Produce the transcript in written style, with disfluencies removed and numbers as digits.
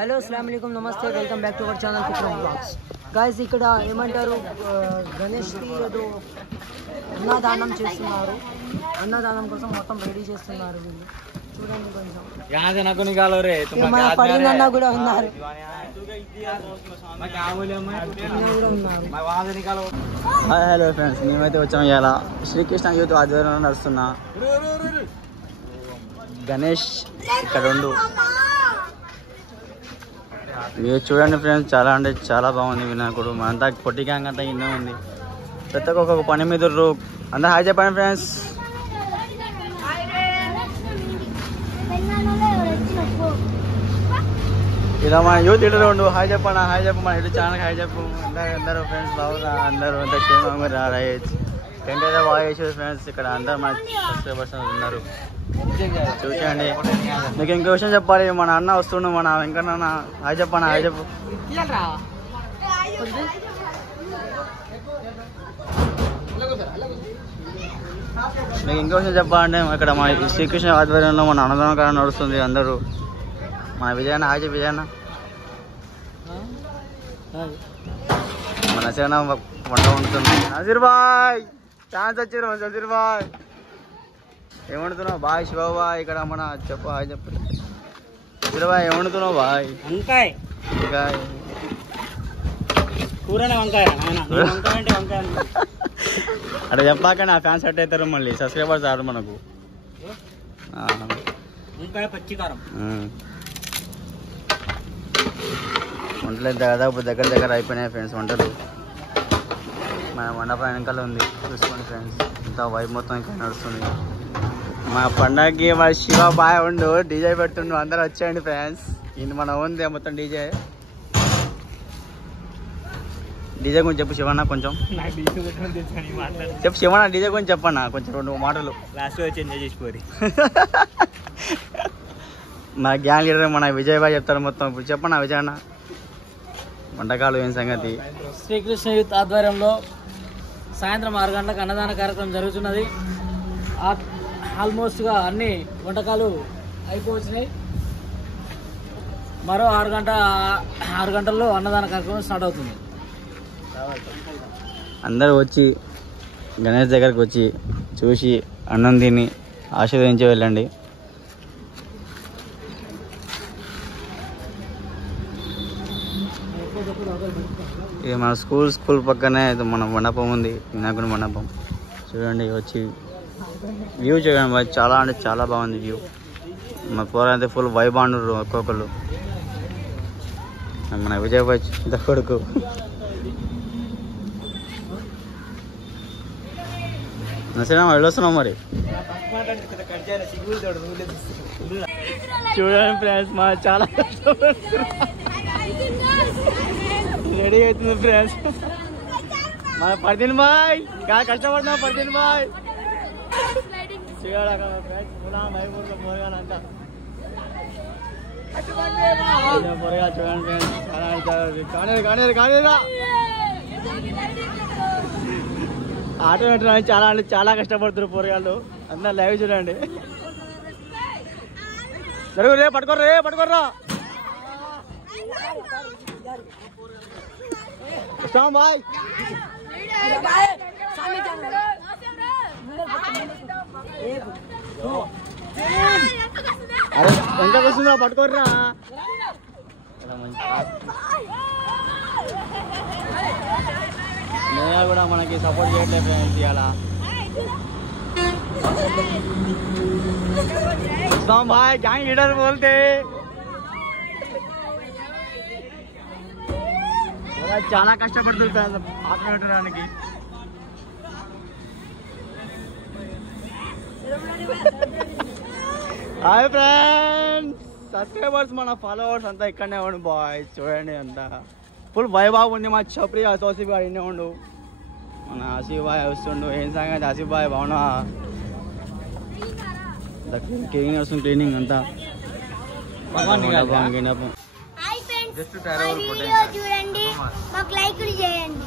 Hello అస్సలాము అలైకుం నమస్తే welcome back to our channel Vikram blogs guys ఇక్కడ ఏమంటారు గణేష్కి ఏదో అన్నదానం చేస్తున్నారు. అన్నదానం కోసం మొత్తం రెడీ చేస్తున్నారు వీళ్ళు. చూడండి కొంచెం మన పడిన కూడా ఉన్నారు. హలో ఫ్రెండ్స్, మేమైతే వచ్చాము ఇలా శ్రీకృష్ణ యూత్ ఆధ్వర్యంలో నడుస్తున్నా గణేష్ ఇక్కడ ఉండు. మీరు చూడండి ఫ్రెండ్స్, చాలా అంటే చాలా బాగుంది వినాయకుడు. మనంతా పొట్టి గ్యాంగ్ అంతా ఇన్నే ఉంది. ప్రతి ఒక్కొక్క పని మీద అందరూ హాయ్ చెప్పండి ఫ్రెండ్స్. ఇలా మన యూత్ లీడర్ ఉండు. హాయ్ చెప్పండి, హాయ్ చెప్పు, మన యూట్యూబ్ ఛానల్కి హాయ్ చెప్పు. అందరూ ఫ్రెండ్స్ బాగున్నా, అందరూ అంతా క్షేమంగా రాయచ్చు. టెంట్ అయితే బాగా చేసేది ఫ్రెండ్స్. ఇక్కడ అందరూ మన సబ్స్క్రైబర్స్ ఉన్నారు. చూసండి. మీకు ఇంకో విషయం చెప్పాలి, మన అన్న వస్తుండు, మన వెంకన్న. హాయ్ చెప్పన్న, హాయ్ చెప్పు. మీకు ఇంకో విషయం చెప్పాలంటే ఇక్కడ మన శ్రీకృష్ణ ఆధ్వర్యంలో మన అన్నదానం నడుస్తుంది. అందరూ మన విజయన్న హాయ్ చెప్పు. విజయన్న మన నసీరన్న వంట ఉంటుంది. నజీర్ బాయ్ ఛాన్స్ వచ్చారు. నజీర్ బాయ్ ఏమంటున్నావు బాయ్? శివబాయ్ ఇక్కడ మన చెప్పు హాయ్ చెప్పు. శివబాయ్ ఏమంటున్నావు బాయ్? వంకాయ వంకాయ కూరనే వంకాయ అంటే వంకాయ అక్కడ చెప్పాక నా ఫ్యాన్స్ సెట్ అవుతారు. మళ్ళీ సబ్స్క్రైబర్స్ రారు మనకు. వంకాయ పచ్చికారం వంటలు దాదాపు దగ్గర అయిపోయినాయి ఫ్రెండ్స్. వంటలు మన మండపం వెనకాల ఉంది, చూసుకోండి ఫ్రెండ్స్. ఇంత వైబ్ మొత్తం ఇక్కడ నడుస్తుంది. మా పండగకి మా శివ బాయ్ ఉండు, డీజే పెడుతుండు. అందరూ వచ్చేయండి ఫ్రెండ్స్. ఇది మన ఉంది మొత్తం డీజే. డీజే గురించి చెప్పు శివన్న కొంచెం. చెప్పు శివన్న, డీజే గురించి చెప్పన్నా కొంచెం 2 మాటలు. లాస్ట్లో వచ్చి ఎంజాయ్ చేసిపోయి మా గ్యాంగ్ లీడర్ మన విజయ్ బాయ్ చెప్తారు మొత్తం. ఇప్పుడు చెప్పన్నా విజయ్ అన్న, వంటకాలు ఏం సంగతి? శ్రీకృష్ణ యూత్ ఆధ్వర్యంలో సాయంత్రం 6 గంటలకు అన్నదాన కార్యక్రమం జరుగుతున్నది. ఆల్మోస్ట్గా అన్ని వంటకాలు అయిపోవచ్చినాయి. మరో 6 గంటల్లో అన్నదాన కార్యక్రమం స్టార్ట్ అవుతుంది. అందరూ వచ్చి గణేష్ దగ్గరకు వచ్చి చూసి అన్నం తిని ఆశీర్వదించి వెళ్ళండి. ఇది మన స్కూల్ పక్కనే మన మండపం ఉంది, వినాయకుని మండపం. చూడండి వచ్చి వ్యూ చూడండి, చాలా అంటే చాలా బాగుంది వ్యూ. మా పోరైతే ఫుల్ వైబ్ అంటారు ఒక్కొక్కరు. మన విజయ్ బాయ్ ఇంత కొడుకు. నచ్చినా వెళ్ళొస్తున్నాం మరి. చూడండి ఫ్రెండ్స్, మా చాలా రెడీ అవుతుంది ఫ్రెండ్స్. మన పర్దీన్ బాయ్ కష్టపడుతున్నాం. పర్దీన్ బాయ్ పొరగా చూడండి ఫ్రెండ్స్. ఆటో పెట్టడానికి చాలా అంటే చాలా కష్టపడుతున్నారు పొరగాళ్ళు. అందరూ లైవ్ చూడండి. జరుగు రే, పట్టుకోర్రా బాయ్. అరే ఎంత వస్తుందా, పట్టుకోర్రా. నేను కూడా మనకి సపోర్ట్ చేయట్లేదు ఫ్రెండ్స్. ఇలా బాయ్ గ్యాంగ్ లీడర్ బోల్తే చాలా కష్టపడుతుంది ఆటో పెట్టడానికి. హాయ్ ఫ్రెండ్స్, సబ్స్క్రైబర్స్ మన ఫాలోవర్స్ అంతా ఇక్కడనే ఉండు బాయ్. చూడండి అంతా ఫుల్ వైబాబు ఉంది. మా చప్రి అసోసి బాయ్ ఇన్నే ఉండు. మన ఆసిఫ్ బాయ్ వస్తుండు. ఏం సంగతి ఆసిఫ్ బాయ్ బాగున్నా? క్లీనింగ్ వస్తుంది, క్లీనింగ్ అంతా. చూడండి, మాకు లైక్ చేయండి.